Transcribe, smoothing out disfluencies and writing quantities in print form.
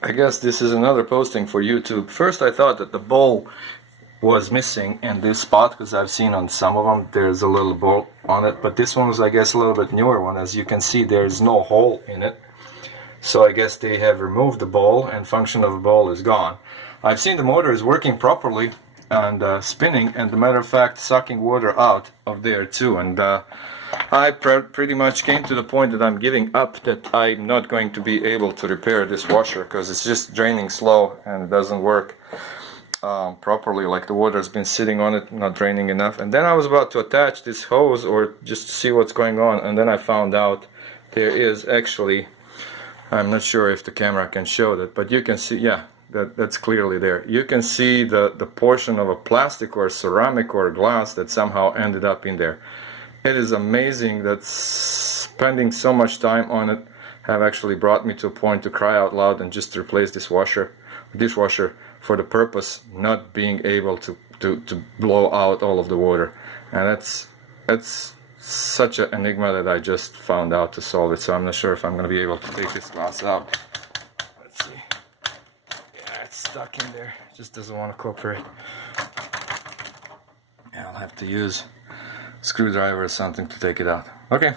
I guess this is another posting for YouTube. First I thought that the bowl was missing in this spot, because I've seen on some of them there's a little bolt on it, but this one was, I guess, a little bit newer one. As you can see, there's no hole in it, so I guess they have removed the bowl and function of the bowl is gone. I've seen the motor is working properly and spinning, and, as a matter of fact, sucking water out of there too. And I pretty much came to the point that I'm giving up, that I'm not going to be able to repair this washer because it's just draining slow and it doesn't work properly. Like, the water's been sitting on it, not draining enough. And then I was about to attach this hose, or just to see what's going on, and then I found out there is actually, I'm not sure if the camera can show that, but you can see, yeah, that's clearly there. You can see the portion of a plastic or ceramic or glass that somehow ended up in there. It is amazing that spending so much time on it have actually brought me to a point to cry out loud and just replace this dishwasher for the purpose not being able to blow out all of the water. And that's such an enigma that I just found out to solve it. So I'm not sure if I'm going to be able to take this glass out. Let's see. Yeah, it's stuck in there. It just doesn't want to cooperate. Yeah, I'll have to use a screwdriver or something to take it out. Okay.